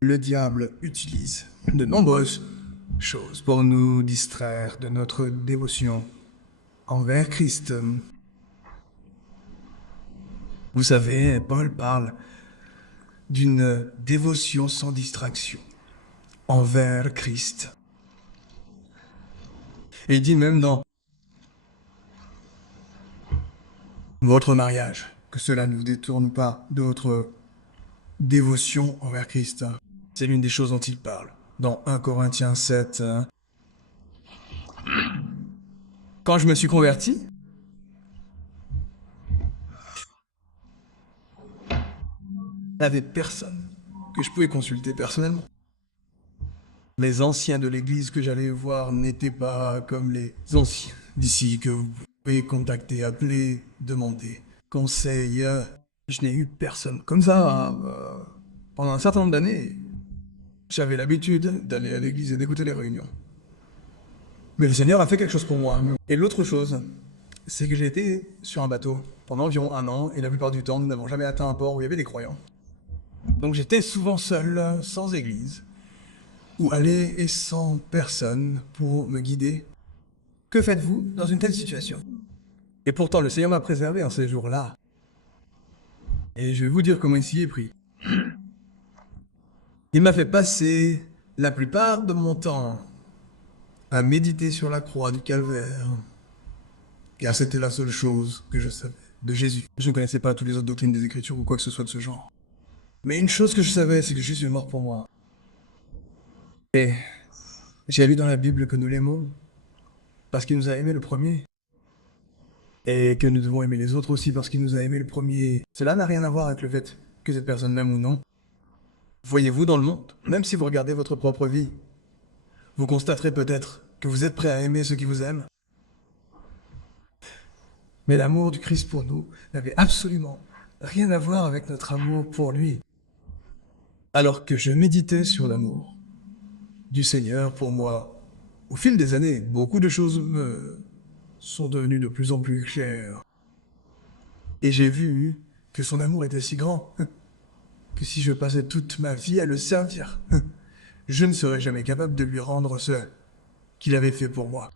Le diable utilise de nombreuses choses pour nous distraire de notre dévotion envers Christ. Vous savez, Paul parle d'une dévotion sans distraction envers Christ. Et il dit même dans votre mariage que cela ne vous détourne pas de votre dévotion envers Christ. C'est l'une des choses dont il parle. Dans 1 Corinthiens 7. Quand je me suis converti, il n'y avait personne que je pouvais consulter personnellement. Les anciens de l'église que j'allais voir n'étaient pas comme les anciens d'ici que vous pouvez contacter, appeler, demander conseil. Je n'ai eu personne comme ça pendant un certain nombre d'années. J'avais l'habitude d'aller à l'église et d'écouter les réunions. Mais le Seigneur a fait quelque chose pour moi. Et l'autre chose, c'est que j'ai été sur un bateau pendant environ 1 an, et la plupart du temps, nous n'avons jamais atteint un port où il y avait des croyants. Donc j'étais souvent seul, sans église, ou aller et sans personne pour me guider. Que faites-vous dans une telle situation? Et pourtant, le Seigneur m'a préservé en ces jours-là. Et je vais vous dire comment il s'y est pris. Il m'a fait passer la plupart de mon temps à méditer sur la croix du calvaire, car c'était la seule chose que je savais de Jésus. Je ne connaissais pas toutes les autres doctrines des Écritures ou quoi que ce soit de ce genre. Mais une chose que je savais, c'est que Jésus est mort pour moi. Et j'ai lu dans la Bible que nous l'aimons parce qu'il nous a aimés le premier. Et que nous devons aimer les autres aussi parce qu'il nous a aimés le premier. Cela n'a rien à voir avec le fait que cette personne m'aime ou non. Voyez-vous dans le monde, même si vous regardez votre propre vie, vous constaterez peut-être que vous êtes prêt à aimer ceux qui vous aiment. Mais l'amour du Christ pour nous n'avait absolument rien à voir avec notre amour pour lui. Alors que je méditais sur l'amour du Seigneur pour moi, au fil des années, beaucoup de choses me sont devenues de plus en plus claires. Et j'ai vu que son amour était si grand que si je passais toute ma vie à le servir, je ne serais jamais capable de lui rendre ce qu'il avait fait pour moi.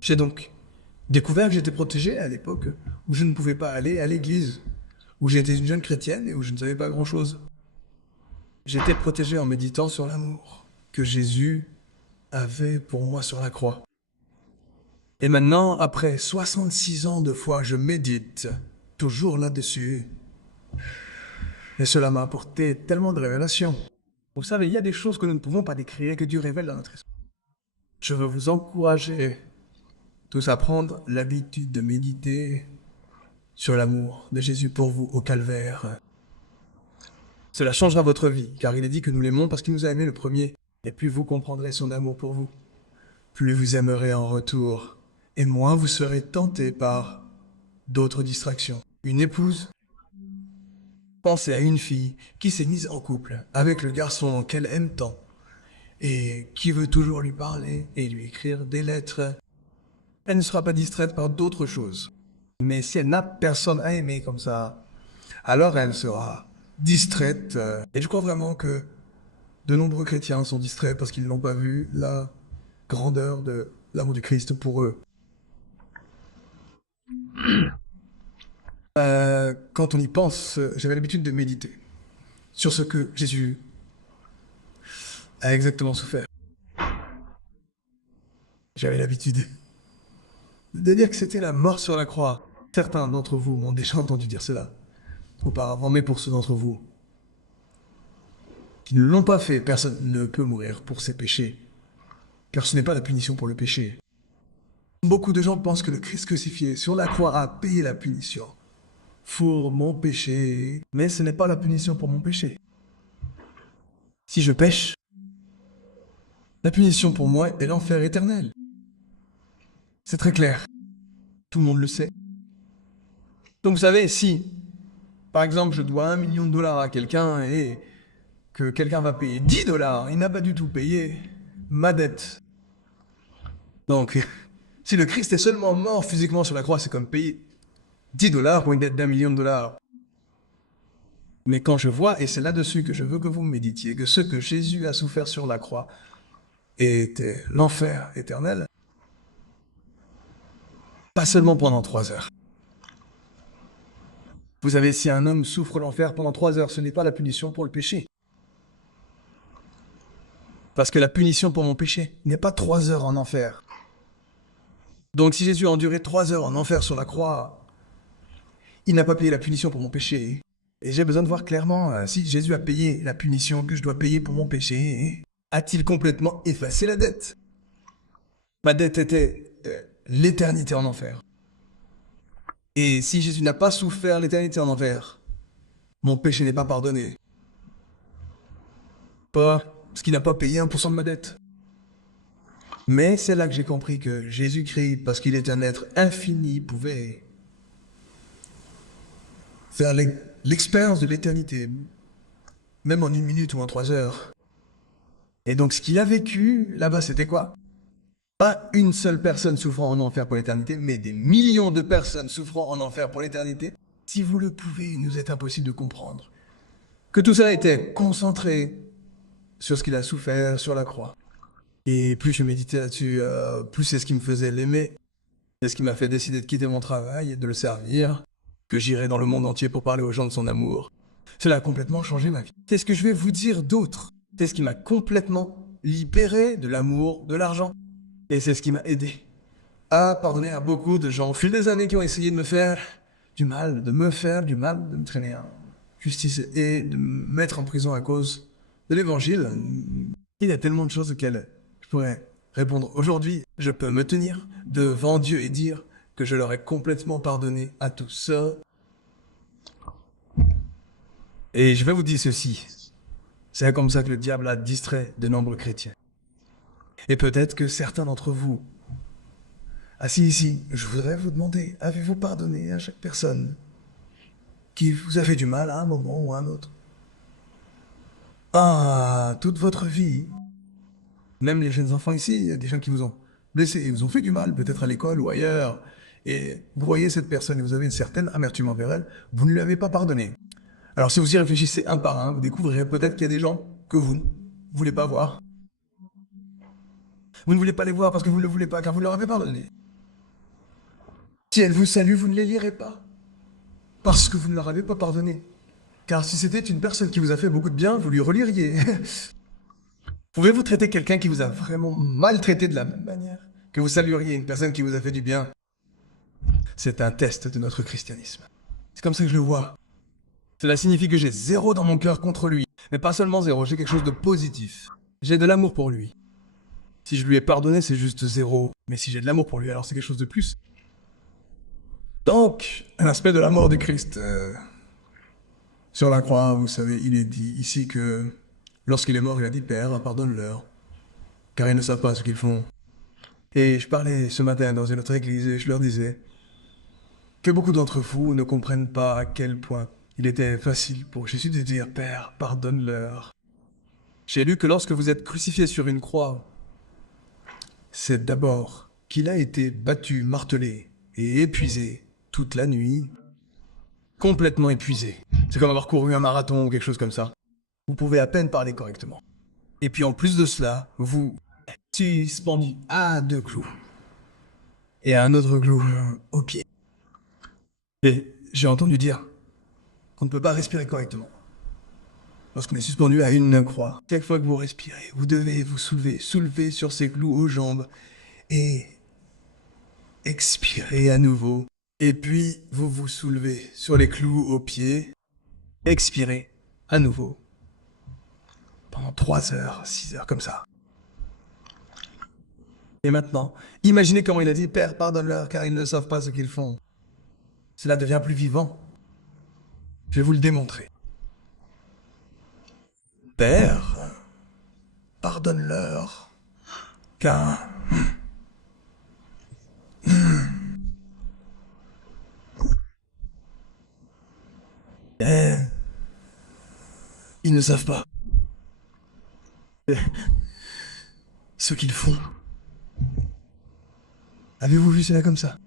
J'ai donc découvert que j'étais protégé à l'époque où je ne pouvais pas aller à l'église, où j'étais une jeune chrétienne et où je ne savais pas grand-chose. J'étais protégé en méditant sur l'amour que Jésus avait pour moi sur la croix. Et maintenant, après 66 ans de foi, je médite toujours là-dessus. Et cela m'a apporté tellement de révélations. Vous savez, il y a des choses que nous ne pouvons pas décrire, que Dieu révèle dans notre esprit. Je veux vous encourager tous à prendre l'habitude de méditer sur l'amour de Jésus pour vous au calvaire. Cela changera votre vie, car il est dit que nous l'aimons parce qu'il nous a aimés le premier. Et plus vous comprendrez son amour pour vous, plus vous aimerez en retour, et moins vous serez tenté par d'autres distractions. Une épouse, pensez à une fille qui s'est mise en couple avec le garçon qu'elle aime tant, et qui veut toujours lui parler et lui écrire des lettres. Elle ne sera pas distraite par d'autres choses. Mais si elle n'a personne à aimer comme ça, alors elle sera distraite. Et je crois vraiment que de nombreux chrétiens sont distraits parce qu'ils n'ont pas vu la grandeur de l'amour du Christ pour eux. Quand on y pense, j'avais l'habitude de méditer sur ce que Jésus a exactement souffert. J'avais l'habitude de dire que c'était la mort sur la croix. Certains d'entre vous m'ont déjà entendu dire cela auparavant, mais pour ceux d'entre vous qui ne l'ont pas fait, personne ne peut mourir pour ses péchés, car ce n'est pas la punition pour le péché. Beaucoup de gens pensent que le Christ crucifié sur la croix a payé la punition pour mon péché, mais ce n'est pas la punition pour mon péché. Si je pêche, la punition pour moi est l'enfer éternel. C'est très clair. Tout le monde le sait. Donc vous savez, si, par exemple, je dois 1 million de dollars à quelqu'un et que quelqu'un va payer 10 dollars, il n'a pas du tout payé ma dette. Donc, si le Christ est seulement mort physiquement sur la croix, c'est comme payer 10 dollars pour une dette d'1 million de dollars. Mais quand je vois, et c'est là-dessus que je veux que vous méditiez, que ce que Jésus a souffert sur la croix était l'enfer éternel, pas seulement pendant 3 heures. Vous savez, si un homme souffre l'enfer pendant 3 heures, ce n'est pas la punition pour le péché. Parce que la punition pour mon péché n'est pas 3 heures en enfer. Donc si Jésus a enduré 3 heures en enfer sur la croix, il n'a pas payé la punition pour mon péché. Et j'ai besoin de voir clairement si Jésus a payé la punition que je dois payer pour mon péché. A-t-il complètement effacé la dette? Ma dette était l'éternité en enfer. Et si Jésus n'a pas souffert l'éternité en enfer, mon péché n'est pas pardonné. Pas parce qu'il n'a pas payé 1% de ma dette. Mais c'est là que j'ai compris que Jésus-Christ, parce qu'il est un être infini, pouvait faire l'expérience de l'éternité, même en 1 minute ou en 3 heures. Et donc ce qu'il a vécu là-bas, c'était quoi? Pas une seule personne souffrant en enfer pour l'éternité, mais des millions de personnes souffrant en enfer pour l'éternité. Si vous le pouvez, il nous est impossible de comprendre que tout ça était concentré sur ce qu'il a souffert sur la croix. Et plus je méditais là-dessus, plus c'est ce qui me faisait l'aimer. C'est ce qui m'a fait décider de quitter mon travail et de le servir, que j'irai dans le monde entier pour parler aux gens de son amour. Cela a complètement changé ma vie. C'est ce que je vais vous dire d'autre. C'est ce qui m'a complètement libéré de l'amour, de l'argent. Et c'est ce qui m'a aidé à pardonner à beaucoup de gens au fil des années qui ont essayé de me faire du mal, de me traîner en justice et de me mettre en prison à cause de l'évangile. Il y a tellement de choses auxquelles je pourrais répondre. Aujourd'hui, je peux me tenir devant Dieu et dire que je leur ai complètement pardonné à tous. Et je vais vous dire ceci. C'est comme ça que le diable a distrait de nombreux chrétiens. Et peut-être que certains d'entre vous, assis ici, je voudrais vous demander, avez-vous pardonné à chaque personne qui vous a fait du mal à un moment ou à un autre? Ah, toute votre vie, même les jeunes enfants ici, il y a des gens qui vous ont blessé et vous ont fait du mal, peut-être à l'école ou ailleurs, et vous voyez cette personne et vous avez une certaine amertume envers elle, vous ne lui avez pas pardonné. Alors si vous y réfléchissez un par un, vous découvrirez peut-être qu'il y a des gens que vous ne voulez pas voir. Vous ne voulez pas les voir parce que vous ne le voulez pas, car vous leur avez pardonné. Si elles vous saluent, vous ne les lirez pas, parce que vous ne leur avez pas pardonné. Car si c'était une personne qui vous a fait beaucoup de bien, vous lui reliriez. Pouvez-vous traiter quelqu'un qui vous a vraiment maltraité de la même manière que vous salueriez une personne qui vous a fait du bien? C'est un test de notre christianisme. C'est comme ça que je le vois. Cela signifie que j'ai 0 dans mon cœur contre lui. Mais pas seulement 0, j'ai quelque chose de positif. J'ai de l'amour pour lui. Si je lui ai pardonné, c'est juste 0. Mais si j'ai de l'amour pour lui, alors c'est quelque chose de plus. Donc, un aspect de la mort du Christ. Sur la croix, vous savez, il est dit ici que lorsqu'il est mort, il a dit « Père, pardonne-leur, car ils ne savent pas ce qu'ils font. » Et je parlais ce matin dans une autre église et je leur disais que beaucoup d'entre vous ne comprennent pas à quel point il était facile pour Jésus de dire « Père, pardonne-leur. » J'ai lu que lorsque vous êtes crucifié sur une croix, c'est d'abord qu'il a été battu, martelé et épuisé toute la nuit, complètement épuisé. C'est comme avoir couru un marathon ou quelque chose comme ça. Vous pouvez à peine parler correctement. Et puis en plus de cela, vous êtes suspendu à 2 clous. Et à un autre clou au pied. Et j'ai entendu dire qu'on ne peut pas respirer correctement lorsqu'on est suspendu à une croix. Chaque fois que vous respirez, vous devez vous soulever sur ces clous aux jambes et expirer à nouveau. Et puis, vous vous soulevez sur les clous aux pieds, expirez à nouveau. Pendant 3 heures, 6 heures, comme ça. Et maintenant, imaginez comment il a dit « Père, pardonne-leur, car ils ne savent pas ce qu'ils font. » Cela devient plus vivant. Je vais vous le démontrer. Père, pardonne-leur, car... ils ne savent pas ce qu'ils font. Avez-vous vu cela comme ça?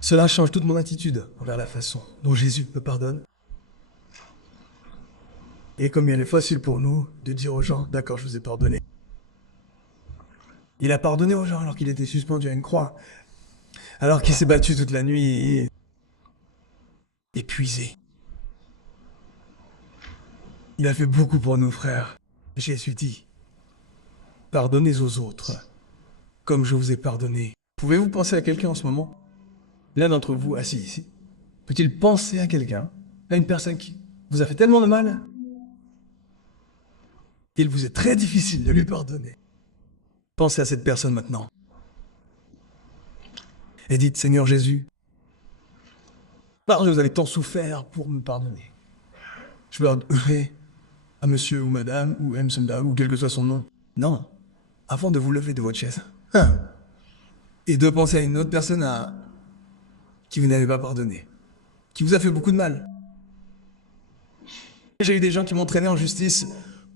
Cela change toute mon attitude envers la façon dont Jésus me pardonne. Et comme il est facile pour nous de dire aux gens, d'accord, je vous ai pardonné. Il a pardonné aux gens alors qu'il était suspendu à une croix. Alors qu'il s'est battu toute la nuit et épuisé. Il a fait beaucoup pour nous, frères. Jésus dit, pardonnez aux autres, comme je vous ai pardonné. Pouvez-vous penser à quelqu'un en ce moment? L'un d'entre vous assis ici, peut-il penser à quelqu'un, à une personne qui vous a fait tellement de mal qu'il vous est très difficile de lui pardonner? Pensez à cette personne maintenant. Et dites, Seigneur Jésus, parce que vous avez tant souffert pour me pardonner. Je pardonnerai à monsieur ou madame, ou M. Sunda, ou quel que soit son nom. Non, avant de vous lever de votre chaise. Et de penser à une autre personne qui vous n'avez pas pardonné, qui vous a fait beaucoup de mal. J'ai eu des gens qui m'ont traîné en justice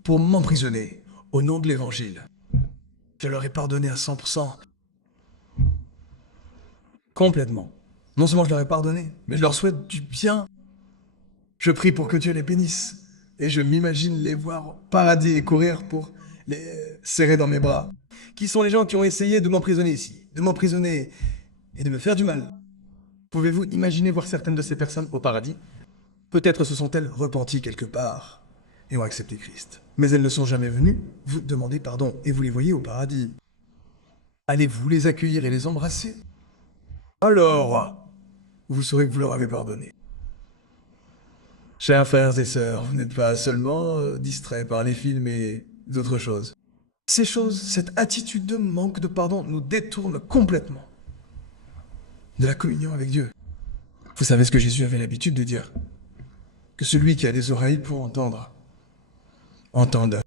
pour m'emprisonner au nom de l'évangile. Je leur ai pardonné à 100%. Complètement. Non seulement je leur ai pardonné, mais je leur souhaite du bien. Je prie pour que Dieu les bénisse. Et je m'imagine les voir au paradis et courir pour les serrer dans mes bras. Qui sont les gens qui ont essayé de m'emprisonner ici, de m'emprisonner et de me faire du mal? Pouvez-vous imaginer voir certaines de ces personnes au paradis? Peut-être se sont-elles repenties quelque part et ont accepté Christ. Mais elles ne sont jamais venues vous demander pardon et vous les voyez au paradis. Allez-vous les accueillir et les embrasser? Alors, vous saurez que vous leur avez pardonné. Chers frères et sœurs, vous n'êtes pas seulement distraits par les films et d'autres choses. Ces choses, cette attitude de manque de pardon nous détourne complètement de la communion avec Dieu. Vous savez ce que Jésus avait l'habitude de dire? Que celui qui a des oreilles pour entendre, entende.